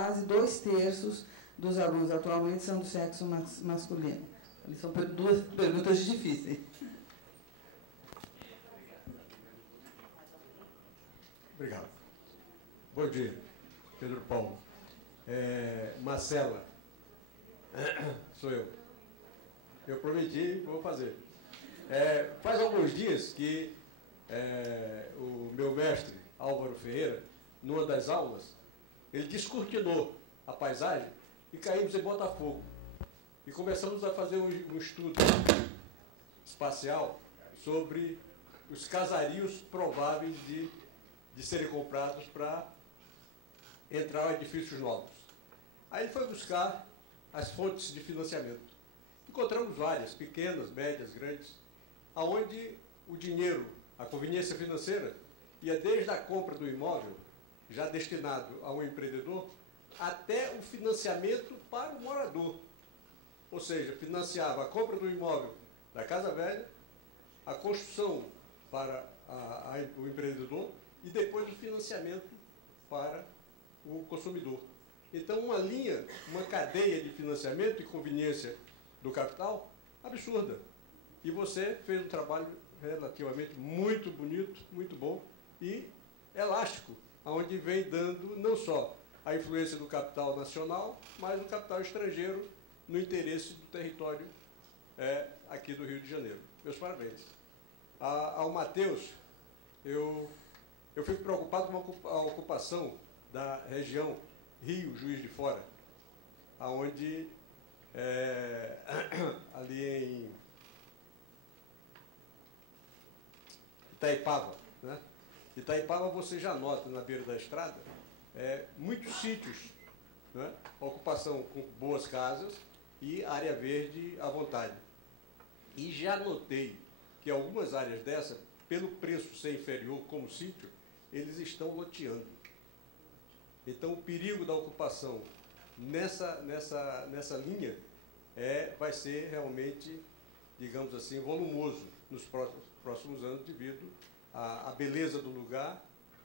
quase 2/3 dos alunos atualmente são do sexo masculino. São duas perguntas difíceis. Obrigado. Bom dia, Pedro Paulo. Marcela, sou eu. Eu prometi, vou fazer. Faz alguns dias que o meu mestre, Álvaro Ferreira, numa das aulas, ele descortinou a paisagem e caímos em Botafogo. E começamos a fazer um estudo espacial sobre os casarios prováveis de serem comprados para entrar em edifícios novos. Aí ele foi buscar as fontes de financiamento. Encontramos várias, pequenas, médias, grandes, aonde o dinheiro, a conveniência financeira, ia desde a compra do imóvel, já destinado a um empreendedor, até o financiamento para o morador. Ou seja, financiava a compra do imóvel da Casa Velha, a construção para o empreendedor e depois o financiamento para o consumidor. Então, uma cadeia de financiamento e conveniência do capital absurda. E você fez um trabalho relativamente muito bonito, muito bom e elástico, onde vem dando não só a influência do capital nacional, mas do capital estrangeiro no interesse do território aqui do Rio de Janeiro. Meus parabéns. Ao Matheus, eu fico preocupado com a ocupação da região Rio, Juiz de Fora, onde ali em Itaipava, né? Itaipava você já nota na beira da estrada muitos sítios, né? Ocupação com boas casas e área verde à vontade. E já notei que algumas áreas dessas, pelo preço ser inferior como sítio, eles estão loteando. Então, o perigo da ocupação nessa linha vai ser realmente, digamos assim, volumoso nos próximos anos, devido à beleza do lugar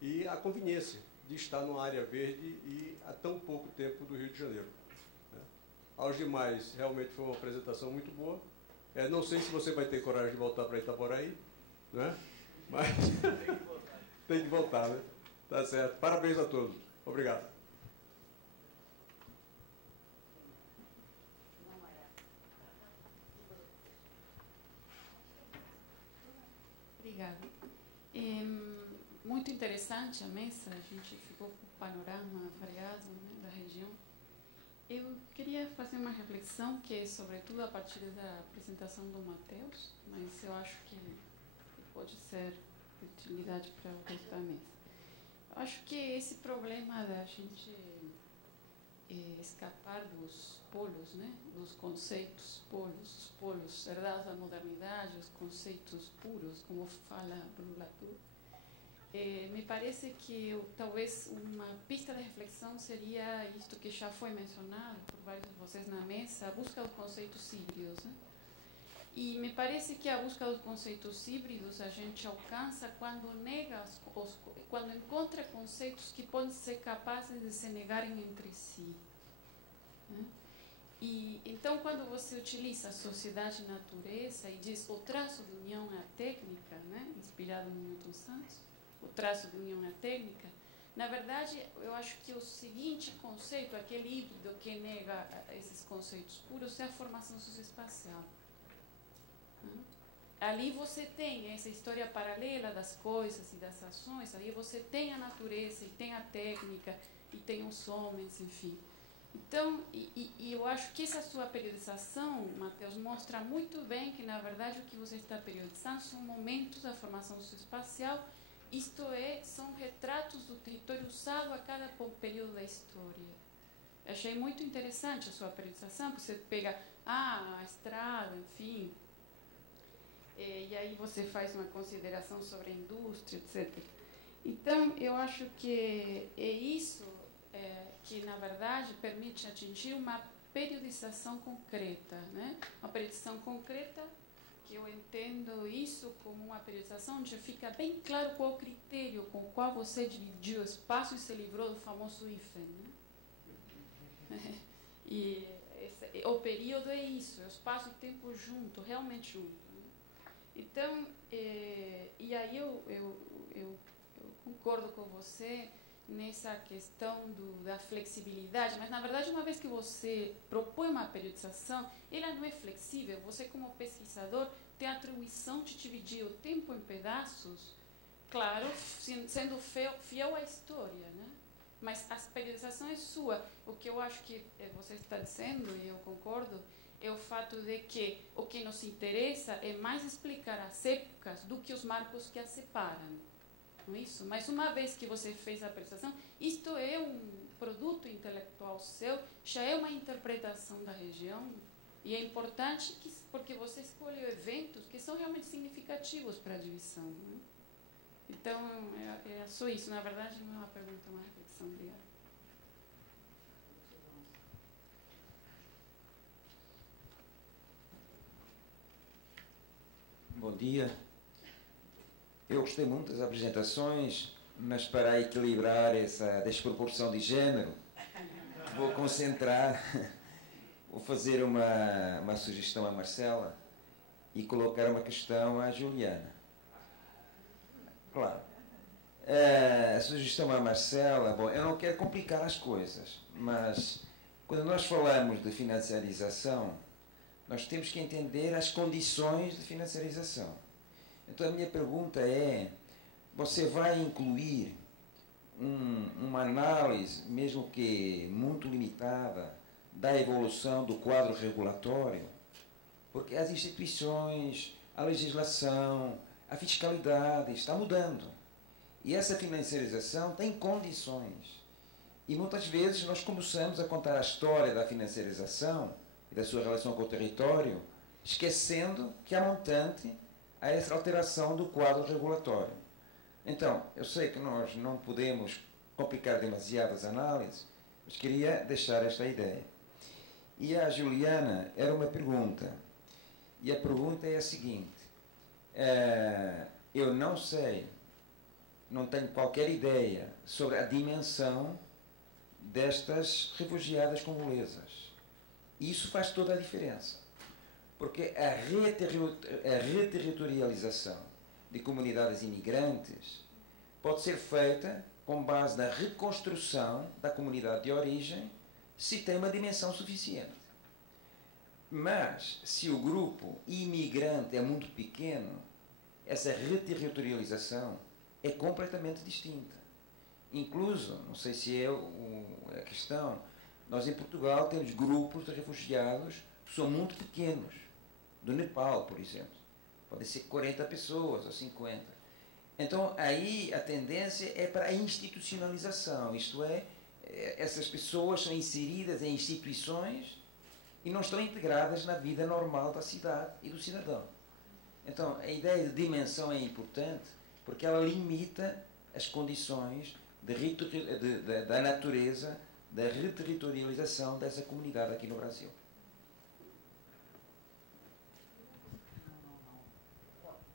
e à conveniência de estar numa área verde e há tão pouco tempo do Rio de Janeiro. Aos demais, realmente foi uma apresentação muito boa. Não sei se você vai ter coragem de voltar para Itaboraí, né? Mas tem que voltar, né? Tá certo. Parabéns a todos. Obrigado. Obrigada. Muito interessante a mesa, a gente ficou com o panorama variado, né, da região. Eu queria fazer uma reflexão que é, sobretudo, a partir da apresentação do Matheus, mas eu acho que pode ser de utilidade para o resto da mesa. Eu acho que esse problema da gente escapar dos polos, né, dos conceitos polos, os polos herdados da modernidade, os conceitos puros, como fala Bruno Latour, me parece que talvez uma pista de reflexão seria isto que já foi mencionado por vários de vocês na mesa, a busca dos conceitos híbridos, né? E me parece que a busca dos conceitos híbridos a gente alcança quando quando encontra conceitos que podem ser capazes de se negarem entre si, né? E então, quando você utiliza a sociedade e natureza e diz o traço de união à técnica, né, inspirado no Milton Santos, o traço de união à técnica, na verdade, eu acho que o seguinte conceito, aquele híbrido que nega esses conceitos puros, é a formação socioespacial. Ali você tem essa história paralela das coisas e das ações, aí você tem a natureza, e tem a técnica, e tem os homens, enfim. Então, eu acho que essa sua periodização, Matheus, mostra muito bem que, na verdade, o que você está periodizando são momentos da formação socioespacial, isto é, são retratos do território usado a cada período da história. Eu achei muito interessante a sua periodização, você pega a estrada, enfim, e aí você faz uma consideração sobre a indústria, etc. Então, eu acho que é isso que, na verdade, permite atingir uma periodização concreta, né? Uma periodização concreta, que eu entendo isso como uma periodização onde fica bem claro qual o critério com o qual você dividiu o espaço e se livrou do famoso hífen, né? E o período é isso, é o espaço e o tempo junto, realmente junto. Então, e aí eu concordo com você nessa questão da flexibilidade, mas, na verdade, uma vez que você propõe uma periodização, ela não é flexível. Você, como pesquisador, tem a atribuição de dividir o tempo em pedaços, claro, sendo fiel à história, né? Mas a periodização é sua. O que eu acho que você está dizendo, e eu concordo, é o fato de que o que nos interessa é mais explicar as épocas do que os marcos que as separam. Não é isso? Mas uma vez que você fez a periodização, isto é um produto intelectual seu, já é uma interpretação da região, e é importante porque você escolheu eventos que são realmente significativos para a divisão. Né? Então, é só isso. Na verdade, não é uma pergunta, é uma reflexão. Obrigada. Bom dia. Eu gostei muito das apresentações, mas para equilibrar essa desproporção de género, vou concentrar, vou fazer uma sugestão à Marcela e colocar uma questão à Juliana. Claro. A sugestão à Marcela, bom, eu não quero complicar as coisas, mas quando nós falamos de financiarização, nós temos que entender as condições de financiarização. Então a minha pergunta é, você vai incluir uma análise, mesmo que muito limitada, da evolução do quadro regulatório? Porque as instituições, a legislação, a fiscalidade está mudando. E essa financiarização tem condições. E muitas vezes nós começamos a contar a história da financiarização e da sua relação com o território, esquecendo que há montante a essa alteração do quadro regulatório. Então, eu sei que nós não podemos complicar demasiadas análises, mas queria deixar esta ideia. E a Juliana era uma pergunta. E a pergunta é a seguinte. Eu não sei, não tenho qualquer ideia sobre a dimensão destas refugiadas congolesas. Isso faz toda a diferença. Porque a reterritorialização de comunidades imigrantes pode ser feita com base na reconstrução da comunidade de origem, se tem uma dimensão suficiente. Mas, se o grupo imigrante é muito pequeno, essa reterritorialização é completamente distinta. Incluso, não sei se é a questão, nós em Portugal temos grupos de refugiados que são muito pequenos, do Nepal, por exemplo. Podem ser 40 pessoas ou 50. Então, aí a tendência é para a institucionalização, isto é, essas pessoas são inseridas em instituições e não estão integradas na vida normal da cidade e do cidadão. Então, a ideia de dimensão é importante porque ela limita as condições da natureza da reterritorialização dessa comunidade aqui no Brasil.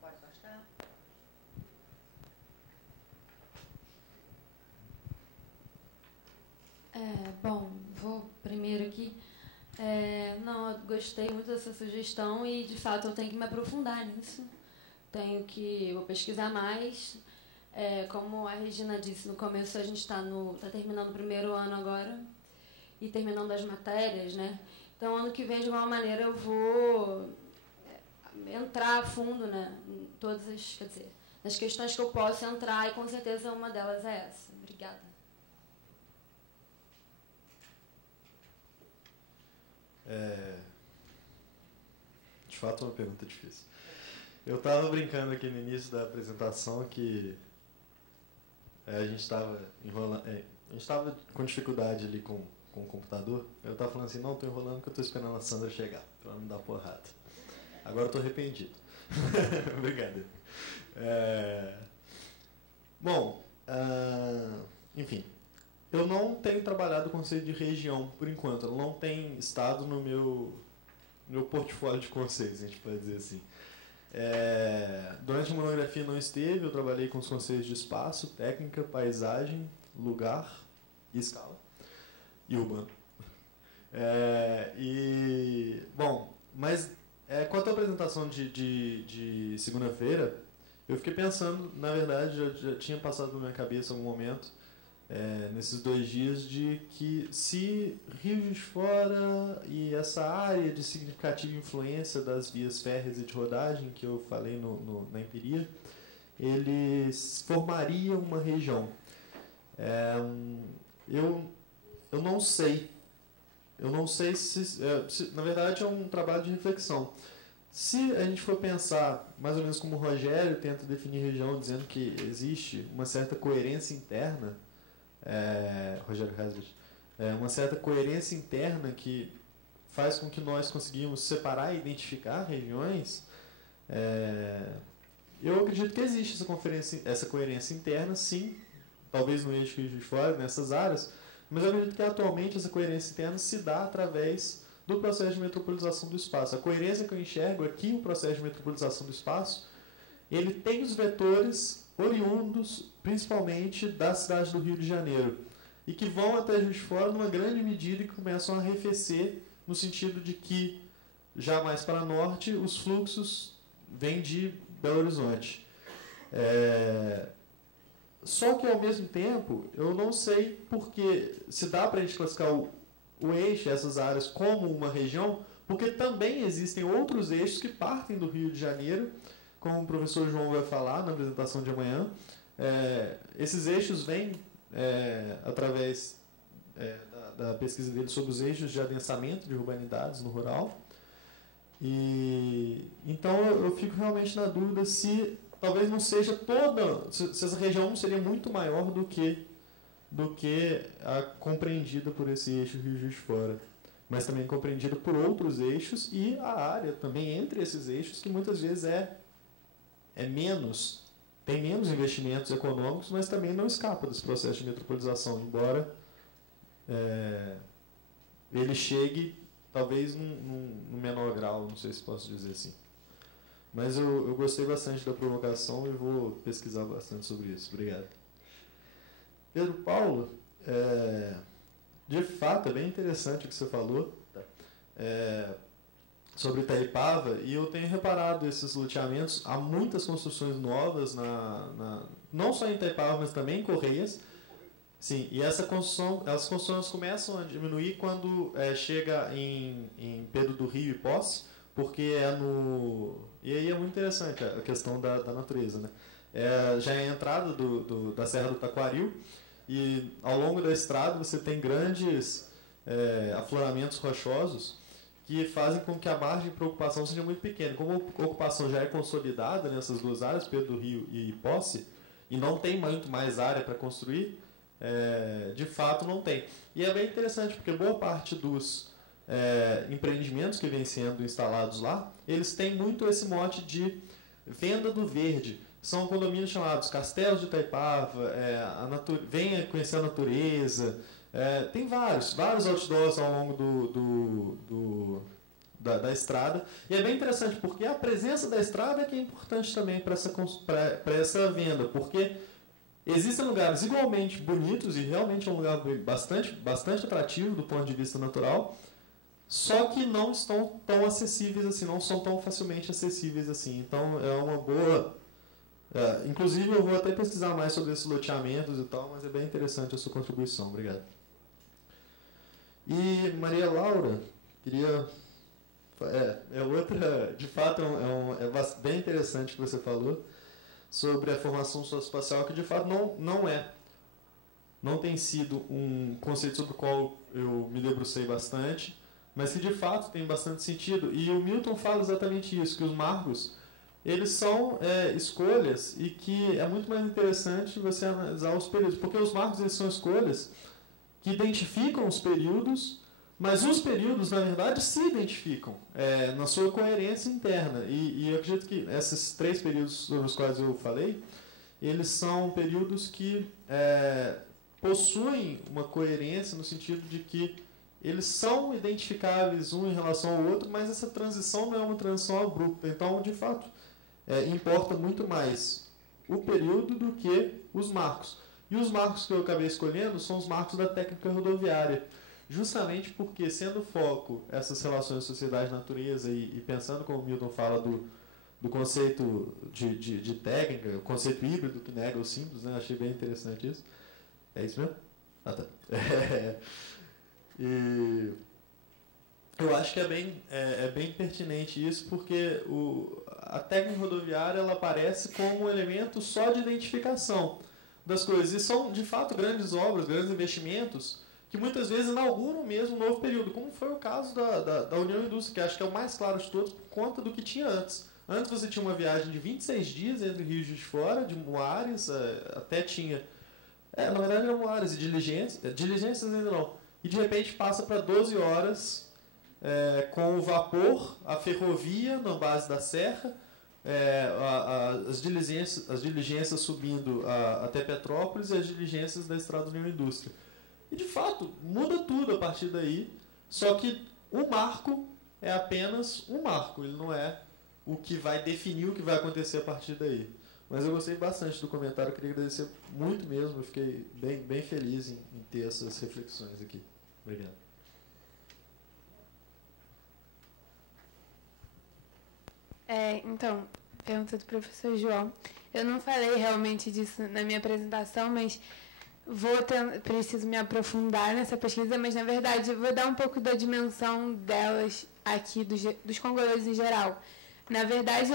Pode bastar? Bom, vou primeiro aqui. Não, eu gostei muito dessa sugestão e, de fato, eu tenho que me aprofundar nisso. Vou pesquisar mais. Como a Regina disse no começo, a gente está terminando o primeiro ano agora e terminando as matérias, né? Então, ano que vem, de alguma maneira, eu vou entrar a fundo, né, em todas nas questões que eu posso entrar, e com certeza uma delas é essa. Obrigada. De fato, é uma pergunta difícil. Eu estava brincando aqui no início da apresentação que a gente estava enrolando, a gente estava com dificuldade ali com o computador. Eu estava falando assim, não, estou enrolando porque eu estou esperando a Sandra chegar, para não dar porrada. Agora eu estou arrependido. Obrigado. Bom, enfim, eu não tenho trabalhado o conceito de região por enquanto. Ela não tem estado no meu portfólio de conceitos, a gente pode dizer assim. Durante a monografia não esteve, eu trabalhei com os conceitos de espaço, técnica, paisagem, lugar e escala, e urbano. Bom, mas quanto à apresentação de segunda-feira, eu fiquei pensando, na verdade, já tinha passado pela minha cabeça algum momento, nesses 2 dias, de que se Rio de Fora e essa área de significativa influência das vias férreas e de rodagem, que eu falei na empiria, eles formariam uma região. Eu não sei. Eu não sei se, na verdade, é um trabalho de reflexão. Se a gente for pensar, mais ou menos como o Rogério tenta definir região, dizendo que existe uma certa coerência interna, Rogério Hasbert, uma certa coerência interna que faz com que nós conseguimos separar e identificar regiões, eu acredito que existe essa coerência interna, sim, talvez no eixo Rio de Fora, nessas áreas, mas eu acredito que atualmente essa coerência interna se dá através do processo de metropolização do espaço. A coerência que eu enxergo aqui, o processo de metropolização do espaço, ele tem os vetores oriundos, principalmente da cidade do Rio de Janeiro, e que vão até Juiz de Fora numa grande medida e começam a arrefecer, no sentido de que, já mais para norte, os fluxos vêm de Belo Horizonte. Só que, ao mesmo tempo, eu não sei porque se dá para a gente classificar o eixo, essas áreas, como uma região, porque também existem outros eixos que partem do Rio de Janeiro, como o professor João vai falar na apresentação de amanhã. Esses eixos vêm através da pesquisa dele sobre os eixos de adensamento de urbanidades no rural. Então eu fico realmente na dúvida se talvez não seja se essa região não seria muito maior do que a compreendida por esse eixo Rio de Fora, mas também compreendida por outros eixos e a área também entre esses eixos, que muitas vezes tem menos investimentos econômicos, mas também não escapa desse processo de metropolização, embora ele chegue talvez num menor grau, não sei se posso dizer assim. Mas eu gostei bastante da provocação e vou pesquisar bastante sobre isso. Obrigado. Pedro Paulo, de fato, é bem interessante o que você falou sobre Itaipava, e eu tenho reparado esses loteamentos. Há muitas construções novas, não só em Itaipava, mas também em Correias. Sim, e as construções começam a diminuir quando chega em Pedro do Rio e Posse, porque E aí é muito interessante a questão da natureza, né? Já é a entrada da Serra do Taquaril, e ao longo da estrada você tem grandes afloramentos rochosos que fazem com que a margem para ocupação seja muito pequena. Como a ocupação já é consolidada nessas 2 áreas, Pedro do Rio e Posse, e não tem muito mais área para construir, de fato não tem. E é bem interessante, porque boa parte dos empreendimentos que vêm sendo instalados lá, eles têm muito esse mote de venda do verde. São condomínios chamados Castelos de Itaipava, venha conhecer a natureza. Tem vários outdoors ao longo da estrada. E é bem interessante, porque a presença da estrada é que é importante também para essa venda, porque existem lugares igualmente bonitos, e realmente é um lugar bastante atrativo do ponto de vista natural, só que não estão tão acessíveis assim, não são tão facilmente acessíveis assim. Então é uma boa... inclusive eu vou até pesquisar mais sobre esses loteamentos e tal, mas é bem interessante a sua contribuição. Obrigado. E Maria Laura, queria... de fato, é bem interessante o que você falou sobre a formação socioespacial, que de fato não tem sido um conceito sobre o qual eu me debrucei bastante, mas que de fato tem bastante sentido. E o Milton fala exatamente isso, que os marcos, eles são escolhas, e que é muito mais interessante você analisar os períodos, porque os marcos, eles são escolhas que identificam os períodos, mas os períodos, na verdade, se identificam na sua coerência interna. E eu acredito que esses 3 períodos sobre os quais eu falei, eles são períodos que possuem uma coerência no sentido de que eles são identificáveis um em relação ao outro, mas essa transição não é uma transição abrupta. Então, de fato, importa muito mais o período do que os marcos. E os marcos que eu acabei escolhendo são os marcos da técnica rodoviária, justamente porque, sendo o foco essas relações sociedade-natureza e pensando, como o Milton fala, do conceito de técnica, o conceito híbrido que nega os símbolos, né? Achei bem interessante isso. É isso mesmo? Ah, tá. E eu acho que é bem pertinente isso, porque a técnica rodoviária ela aparece como um elemento só de identificação das coisas. E são, de fato, grandes obras, grandes investimentos, que muitas vezes inauguram mesmo um novo período, como foi o caso da União Indústria, que acho que é o mais claro de todos, por conta do que tinha antes. Antes você tinha uma viagem de 26 dias entre Rio e Juiz de Fora, de Moares, até tinha... na verdade eram Moares e diligências ainda não. E de repente passa para 12 horas com o vapor, a ferrovia na base da serra, as diligências subindo até Petrópolis e as diligências da Estrada União Indústria. E, de fato, muda tudo a partir daí, só que o marco é apenas um marco, ele não é o que vai definir o que vai acontecer a partir daí. Mas eu gostei bastante do comentário, eu queria agradecer muito mesmo, eu fiquei bem feliz em ter essas reflexões aqui. Obrigado. Então, pergunta do professor João. Eu não falei realmente disso na minha apresentação, mas preciso me aprofundar nessa pesquisa, mas, na verdade, vou dar um pouco da dimensão delas aqui, dos congoleses em geral. Na verdade,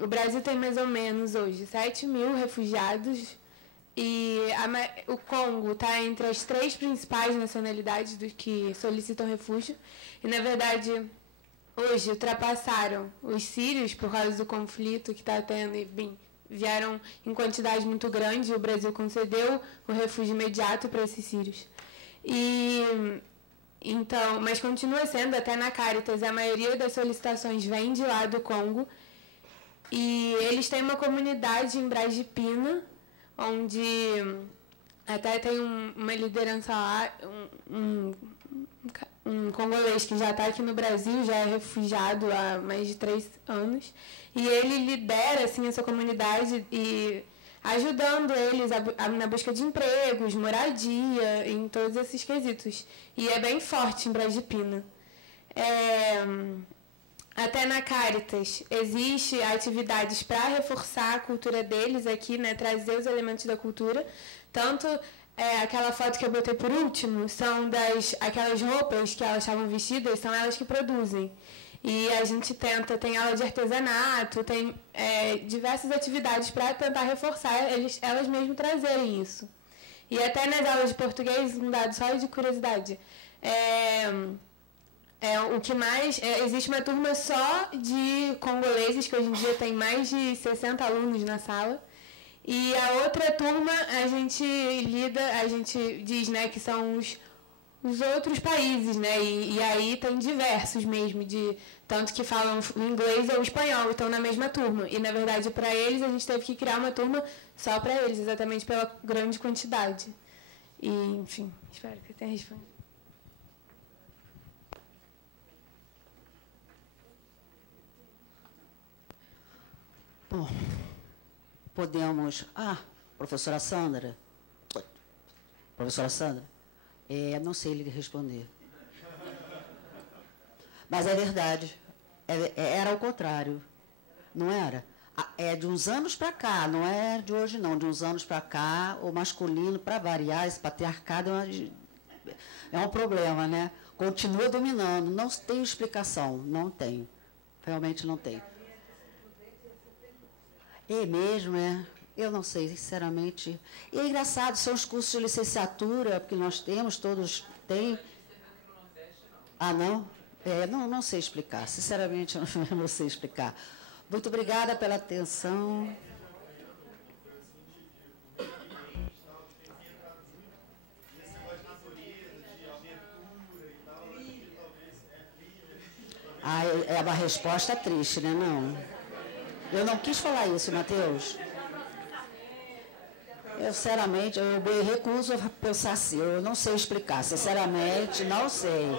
o Brasil tem mais ou menos hoje 7 mil refugiados e o Congo está entre as 3 principais nacionalidades dos que solicitam refúgio. E, na verdade, hoje ultrapassaram os sírios por causa do conflito que está tendo e vieram em quantidade muito grande. O Brasil concedeu o refúgio imediato para esses sírios. Então, mas continua sendo, até na Caritas, a maioria das solicitações vem de lá do Congo. E eles têm uma comunidade em Braz de Pina, onde até tem uma liderança lá, um congolês que já está aqui no Brasil, já é refugiado há mais de 3 anos. E ele lidera assim, essa comunidade e ajudando eles na busca de empregos, moradia, em todos esses quesitos. E é bem forte em Braz de Pina. Até na Caritas existe atividades para reforçar a cultura deles aqui, né, trazer os elementos da cultura. Tanto aquela foto que eu botei por último, são aquelas roupas que elas estavam vestidas, são elas que produzem. E a gente tem aula de artesanato, tem diversas atividades para tentar reforçar elas mesmas trazerem isso. E até nas aulas de português, um dado só de curiosidade, o que mais... existe uma turma só de congoleses, que hoje em dia tem mais de 60 alunos na sala. E a outra turma, a gente diz, né, que são os outros países, né? E aí tem diversos mesmo, tanto que falam o inglês ou o espanhol, estão na mesma turma. E, na verdade, para eles, a gente teve que criar uma turma só para eles, exatamente pela grande quantidade. E, enfim, espero que eu tenha respondido. Bom, podemos... professora Sandra. Professora Sandra, não sei lhe responder. Mas é verdade. Era o contrário. Não era? É de uns anos para cá, não é de hoje não. De uns anos para cá, o masculino, para variar, esse patriarcado é um problema, né? Continua dominando. Não tenho explicação. Não tenho. Realmente não tenho. É mesmo, Eu não sei, sinceramente. E é engraçado, são os cursos de licenciatura, porque nós temos, todos têm. Não? Não sei explicar. Sinceramente, eu não sei explicar. Muito obrigada pela atenção. É uma resposta triste, né? Não. Eu não quis falar isso, Matheus. Eu, sinceramente, eu recuso a pensar assim. Eu não sei explicar. Sinceramente, não sei.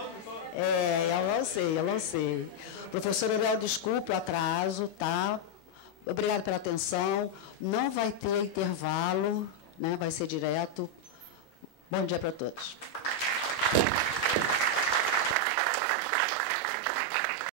Eu não sei. Professor Uriel, desculpe o atraso, tá? Obrigada pela atenção. Não vai ter intervalo, né? Vai ser direto. Bom dia para todos.